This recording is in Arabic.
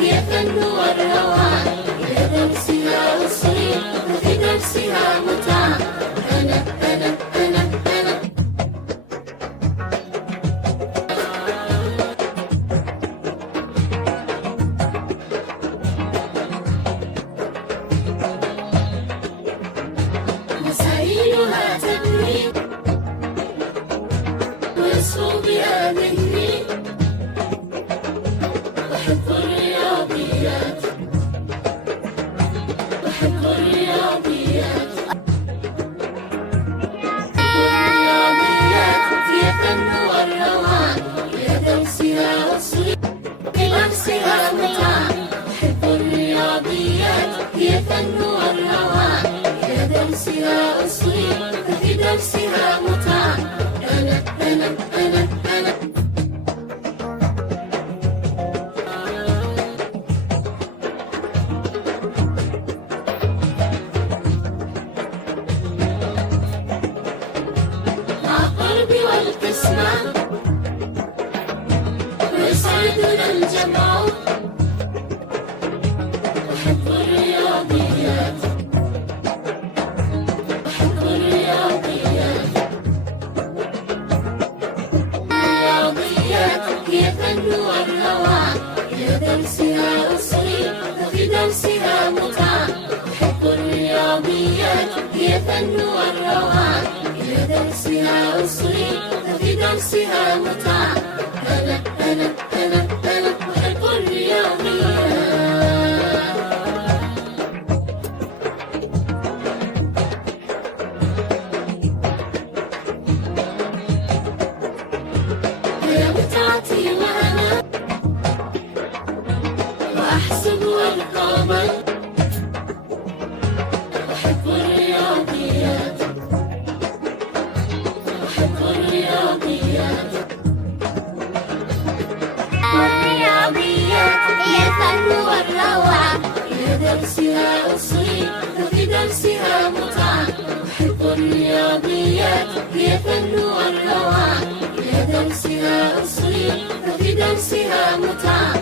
هي فن والروان، إلى درسها أصغي وفي درسها متعة. أنا أنا أنا أنا مسائلها تبني ويصفو بها ذهني، أحب الرياضيات أحب الرياضيات. الرياضيات هي فن والروان، إلى درسها أصغي بدرسها متعة. أحب الرياضيات هي فن والروان، إلى درسها أصغي ففي درسها متعة. أنا أنا أنا أنا مع القرب والقسمة ويسعدنا الجمع. أحب الرياضيات أحب الرياضيات. الرياضيات هي فن والروان، إلى درسها أصغي وفي درسها متعة. أحب الرياضيات هي فن والروان، إلى درسها أصغي وفي درسها متعة. أنا أنا أنا أنا أحب الرياضيات. هي متعتي وأنا وأحسب أرقاما. أحب الرياضيات أحب الرياضيات. الرياضيات هي الفن والروعة، إلى درسها أصغي وفي درسها متعة. أحب الرياضيات هي فن والروعة، إلى درسها أصغي وفي درسها متعة.